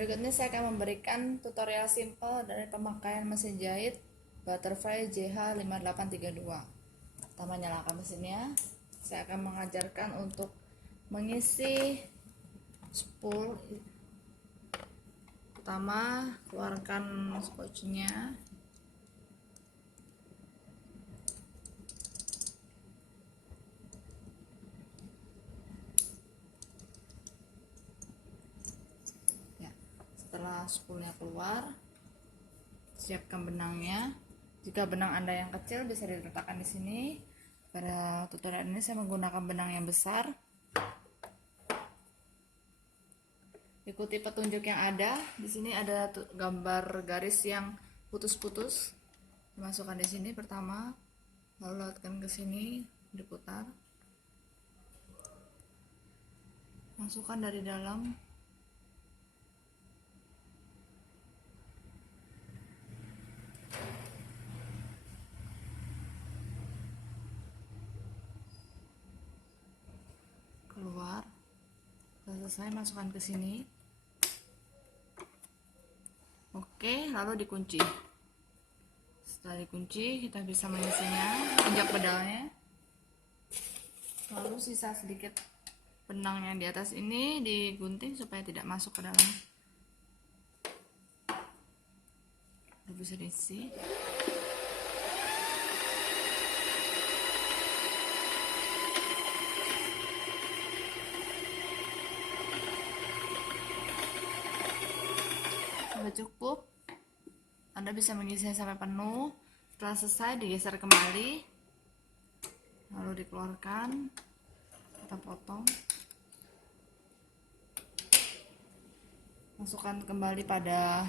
Berikutnya saya akan memberikan tutorial simple dari pemakaian mesin jahit Butterfly JH5832. Pertama, nyalakan mesinnya. Saya akan mengajarkan untuk mengisi spool. Pertama, keluarkan skotchnya. Setelah spoolnya keluar, siapkan benangnya. Jika benang Anda yang kecil bisa diletakkan di sini. Pada tutorial ini saya menggunakan benang yang besar. Ikuti petunjuk yang ada. Di sini ada gambar garis yang putus-putus. Dimasukkan di sini pertama, lalu lewatkan ke sini, diputar. Masukkan dari dalam. Keluar. Sudah selesai, masukkan ke sini. Oke, lalu dikunci. Setelah dikunci, kita bisa mengisinya. Injak pedalnya. Lalu sisa sedikit benang yang di atas ini digunting supaya tidak masuk ke dalam. Lalu bisa diisi. Sudah cukup, Anda bisa mengisinya sampai penuh. Setelah selesai, digeser kembali, lalu dikeluarkan, kita potong, masukkan kembali pada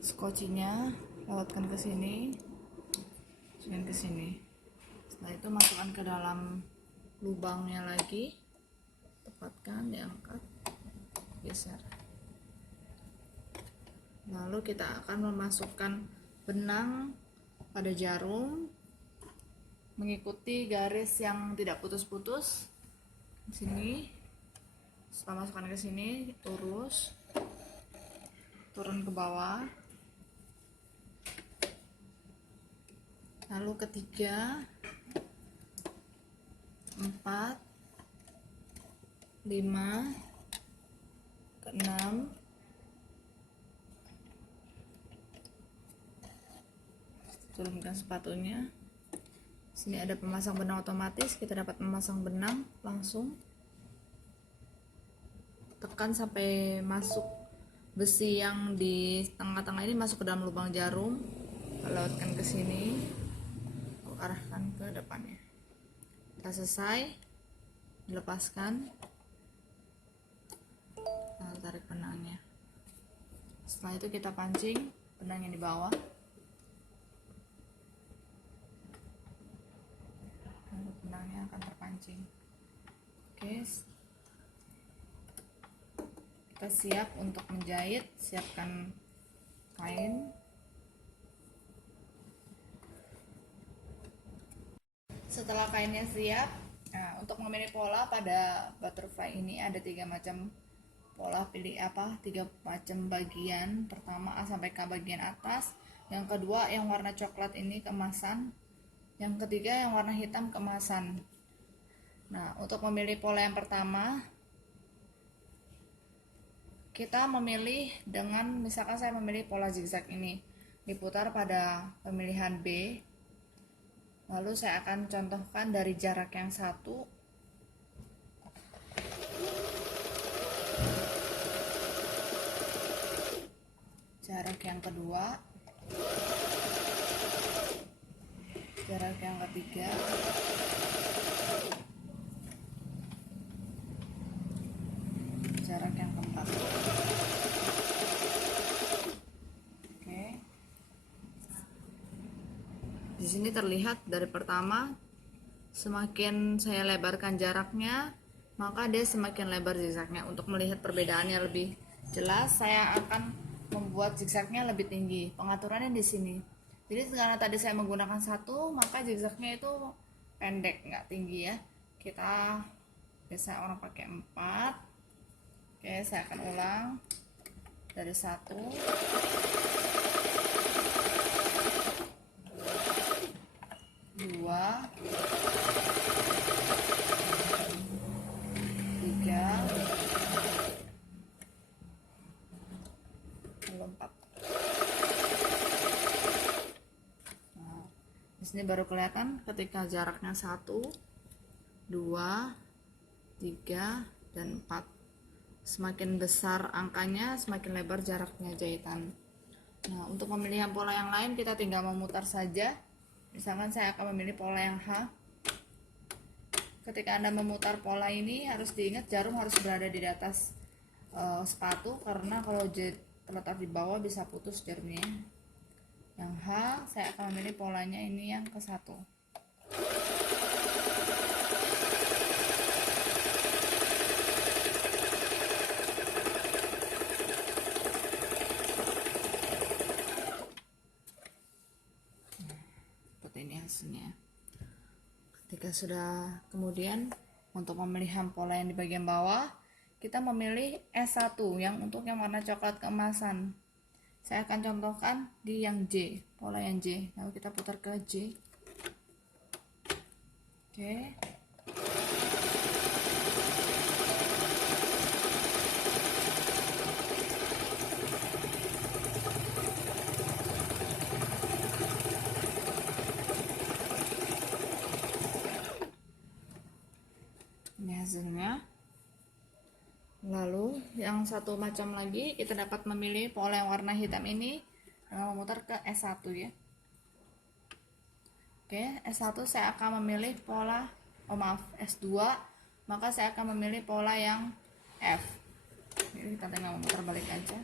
skotchnya, lewatkan ke sini, masukin ke sini. Setelah itu masukkan ke dalam lubangnya lagi, tepatkan, diangkat, geser. Lalu kita akan memasukkan benang pada jarum mengikuti garis yang tidak putus-putus. Di sini. Setelah masukkan ke sini, lurus, turun ke bawah. Lalu ketiga, 4, 5, ke-6, turunkan sepatunya. Sini ada pemasang benang otomatis, kita dapat memasang benang langsung. Tekan sampai masuk besi yang di tengah-tengah ini masuk ke dalam lubang jarum. Lewatkan ke sini, arahkan ke depannya. Kita selesai, dilepaskan. Lalu tarik benangnya. Setelah itu kita pancing benangnya di bawah. Benangnya akan terpancing. Oke, kita siap untuk menjahit. Siapkan kain. Setelah kainnya siap, untuk memilih pola pada butterfly ini ada 3 macam pola. Pilih 3 macam bagian. Pertama, A sampai K bagian atas. Yang kedua, yang warna coklat ini kemasan. Yang ketiga, yang warna hitam kemasan. Nah, untuk memilih pola yang pertama, kita memilih dengan, misalkan saya memilih pola zigzag ini, diputar pada pemilihan B. Lalu saya akan contohkan dari jarak yang 1, jarak yang kedua, jarak yang ketiga, jarak yang keempat. Oke. Di sini terlihat dari pertama, semakin saya lebarkan jaraknya, maka dia semakin lebar zigzagnya. Untuk melihat perbedaannya lebih jelas, saya akan membuat zigzagnya lebih tinggi. Pengaturannya di sini. Jadi karena tadi saya menggunakan 1, maka zigzagnya itu pendek, nggak tinggi ya. Kita biasa orang pakai 4. Oke, saya akan ulang. dari 1, 2, 3, lalu 4. Nah, di sini baru kelihatan ketika jaraknya 1, 2, 3, dan 4. Semakin besar angkanya, semakin lebar jaraknya jahitan. Nah, untuk pemilihan pola yang lain kita tinggal memutar saja. Misalkan saya akan memilih pola yang H. Ketika Anda memutar pola ini harus diingat jarum harus berada di atas sepatu, karena kalau terletak di bawah bisa putus jarumnya. Yang H saya akan memilih polanya ini yang ke 1. Seperti ini hasilnya. Ketika sudah, kemudian untuk pemilihan pola yang di bagian bawah kita memilih S1 yang untuk yang warna coklat keemasan. Saya akan contohkan di yang J, pola yang J. Lalu kita putar ke J. Oke. Ini hasilnya. Lalu yang satu macam lagi kita dapat memilih pola yang warna hitam ini dengan memutar ke S1 ya. Oke, S1 saya akan memilih pola, S2, maka saya akan memilih pola yang F. Jadi kita tinggal memutar balik aja.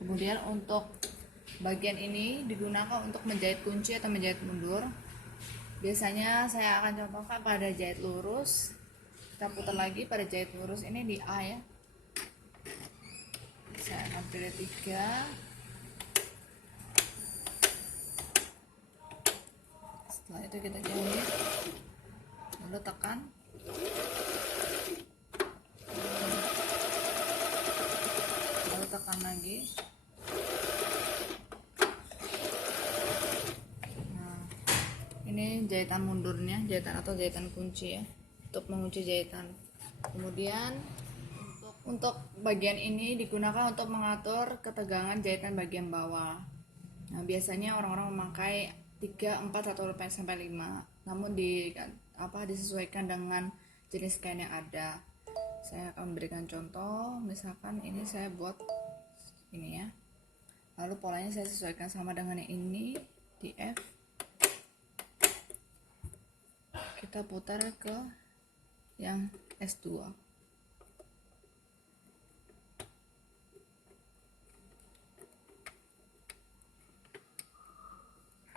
Kemudian untuk bagian ini digunakan untuk menjahit kunci atau menjahit mundur. Biasanya saya akan contohkan pada jahit lurus. Kita putar lagi pada jahit lurus ini di A ya. Saya akan pilih 3. Setelah itu kita jahit, lalu tekan, lalu tekan lagi. Ini jahitan mundurnya, jahitan atau jahitan kunci ya, untuk mengunci jahitan. Kemudian untuk bagian ini digunakan untuk mengatur ketegangan jahitan bagian bawah. Nah, biasanya orang-orang memakai 3, 4 atau sampai 5. Namun disesuaikan dengan jenis kain yang ada. Saya akan memberikan contoh, misalkan ini saya buat ini ya. Lalu polanya saya sesuaikan sama dengan yang ini di F. Kita putar ke yang S2.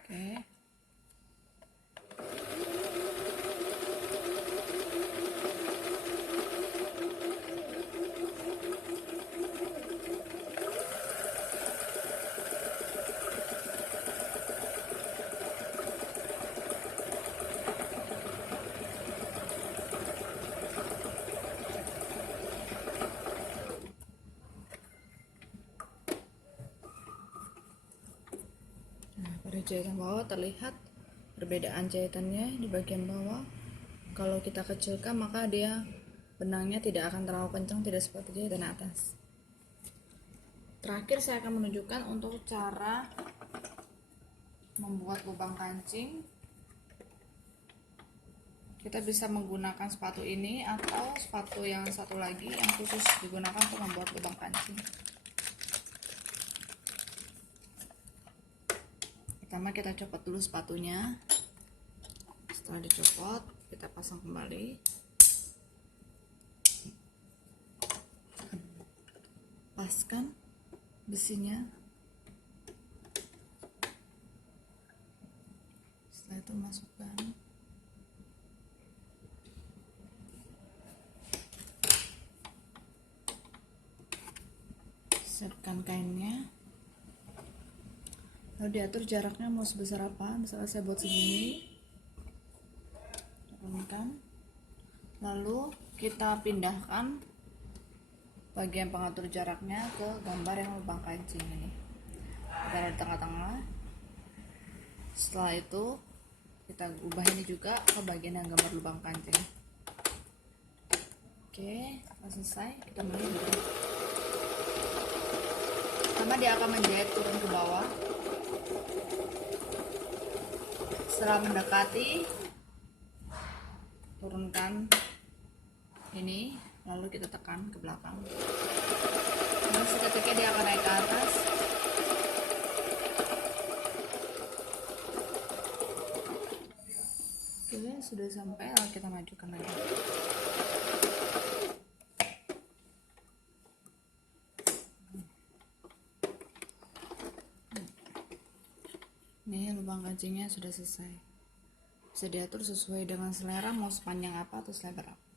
Oke. Pada jahitan bawah terlihat perbedaan jahitannya di bagian bawah. Kalau kita kecilkan maka dia benangnya tidak akan terlalu kencang, tidak seperti jahitan atas. Terakhir saya akan menunjukkan untuk cara membuat lubang kancing. Kita bisa menggunakan sepatu ini atau sepatu yang satu lagi yang khusus digunakan untuk membuat lubang kancing. Pertama kita copot dulu sepatunya. Setelah dicopot kita pasang kembali. Paskan besinya. Setelah itu kita masukkan. Siapkan kainnya, lalu diatur jaraknya mau sebesar apa. Misalnya saya buat segini, turunkan, lalu kita pindahkan bagian pengatur jaraknya ke gambar yang lubang kancing ini, taruh di tengah-tengah. Setelah itu kita ubah ini juga ke bagian yang gambar lubang kancing. Oke, selesai. Kita mulai dulu. Pertama dia akan menjahit turun ke bawah. Setelah mendekati, turunkan ini, lalu kita tekan ke belakang. Lalu seketika dia akan naik ke atas. Oke, sudah sampai, lalu kita majukan lagi. Ini lubang kancingnya sudah selesai. Bisa diatur sesuai dengan selera, mau sepanjang apa atau selebar apa.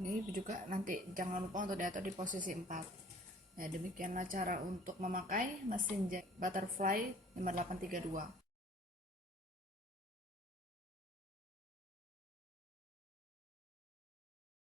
Ini juga nanti jangan lupa untuk diatur di posisi 4. Ya, demikianlah cara untuk memakai mesin butterfly 5832.